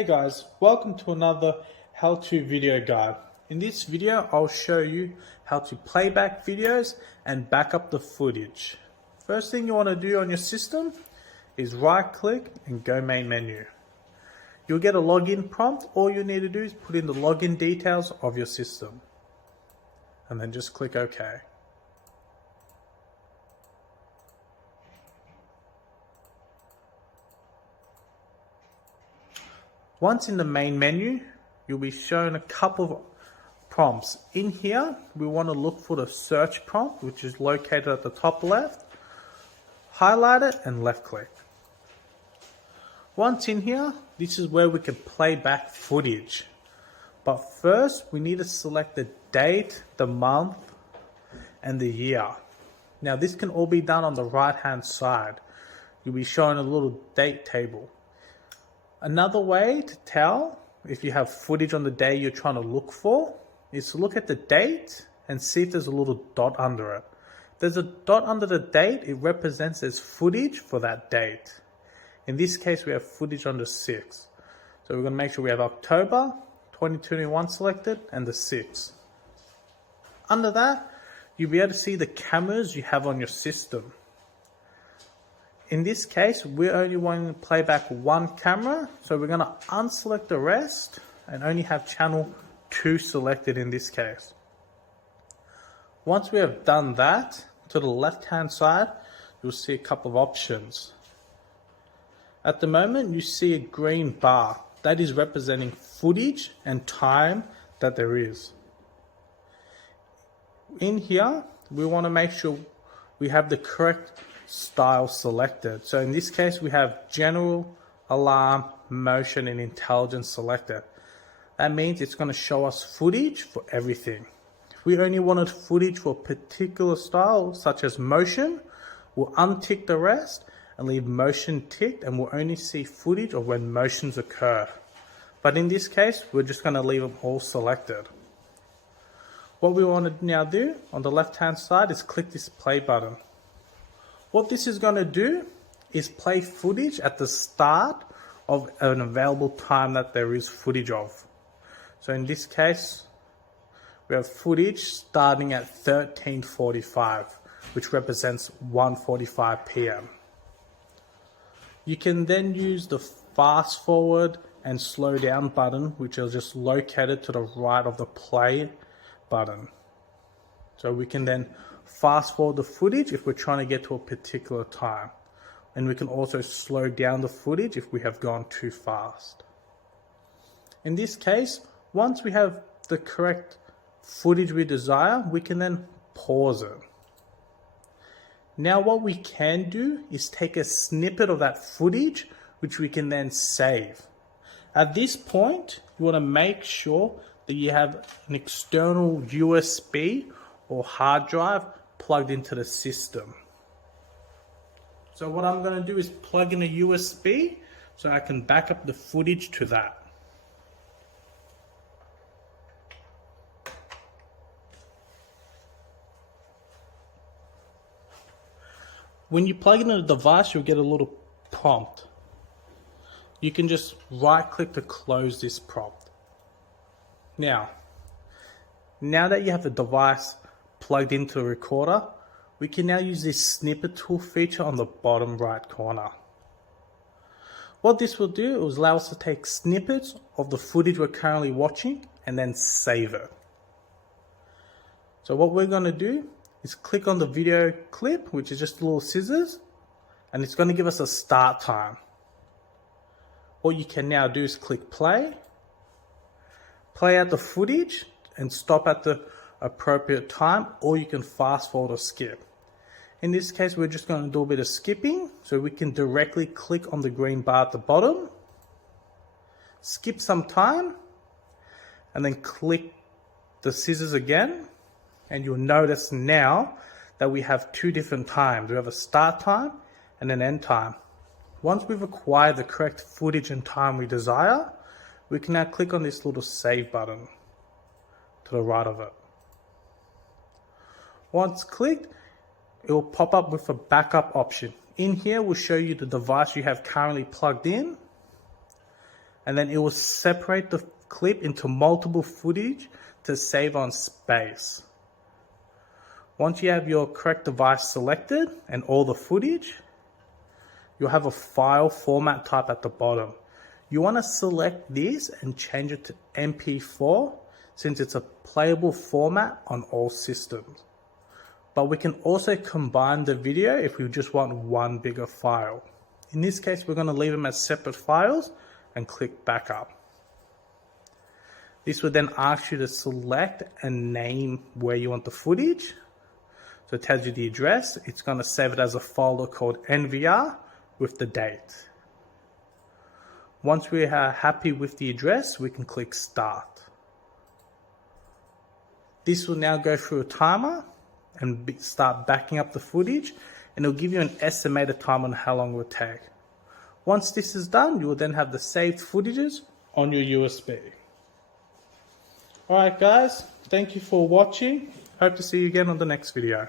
Hey guys, welcome to another how-to video guide. In this video, I'll show you how to play back videos and back up the footage. First thing you want to do on your system is right click and go main menu. You'll get a login prompt. All you need to do is put in the login details of your system and then just click OK. Once in the main menu, you'll be shown a couple of prompts. In here, we want to look for the search prompt, which is located at the top left. Highlight it and left click. Once in here, this is where we can play back footage. But first, we need to select the date, the month, and the year. Now, this can all be done on the right-hand side. You'll be shown a little date table. Another way to tell if you have footage on the day you're trying to look for is to look at the date and see if there's a little dot under it. If there's a dot under the date, it represents there's footage for that date. In this case, we have footage on the 6th. So we're going to make sure we have October 2021 selected and the 6th. Under that, you'll be able to see the cameras you have on your system. In this case, we're only wanting to play back one camera, so we're going to unselect the rest and only have channel 2 selected in this case. Once we have done that, to the left-hand side, you'll see a couple of options. At the moment, you see a green bar. That is representing footage and time that there is. In here, we want to make sure we have the correct style selected. So in this case, we have general, alarm, motion, and intelligence selected. That means it's going to show us footage for everything. If we only wanted footage for a particular style, such as motion, we'll untick the rest and leave motion ticked, and we'll only see footage of when motions occur. But in this case, we're just going to leave them all selected. What we want to now do on the left-hand side is click this play button. What this is going to do is play footage at the start of an available time that there is footage of. So in this case, we have footage starting at 13:45, which represents 1:45 p.m. You can then use the fast forward and slow down button, which are just located to the right of the play button. So we can then fast forward the footage if we're trying to get to a particular time. And we can also slow down the footage if we have gone too fast. In this case, once we have the correct footage we desire, we can then pause it. Now what we can do is take a snippet of that footage, which we can then save. At this point, you want to make sure that you have an external USB or hard drive plugged into the system. So what I'm going to do is plug in a USB so I can back up the footage to that. When you plug in a device, you'll get a little prompt. You can just right click to close this prompt. Now that you have the device plugged into the recorder, we can now use this snippet tool feature on the bottom right corner. What this will do is allow us to take snippets of the footage we're currently watching and then save it. So what we're going to do is click on the video clip, which is just a little scissors, and it's going to give us a start time. What you can now do is click play out the footage and stop at the appropriate time, or you can fast forward or skip. In this case, we're just going to do a bit of skipping, so we can directly click on the green bar at the bottom, skip some time, and then click the scissors again, and you'll notice now that we have two different times. We have a start time and an end time. Once we've acquired the correct footage and time we desire, we can now click on this little save button to the right of it. Once clicked, it will pop up with a backup option. In here, we'll show you the device you have currently plugged in, and then it will separate the clip into multiple footage to save on space. Once you have your correct device selected and all the footage, you'll have a file format type at the bottom. You want to select this and change it to MP4 since it's a playable format on all systems. But we can also combine the video if we just want one bigger file. In this case, we're going to leave them as separate files and click backup. This would then ask you to select and name where you want the footage. So it tells you the address. It's going to save it as a folder called NVR with the date. Once we are happy with the address, we can click start. This will now go through a timer and start backing up the footage, and it'll give you an estimated time on how long it will take. Once this is done, you will then have the saved footages on your USB. Alright guys, thank you for watching. Hope to see you again on the next video.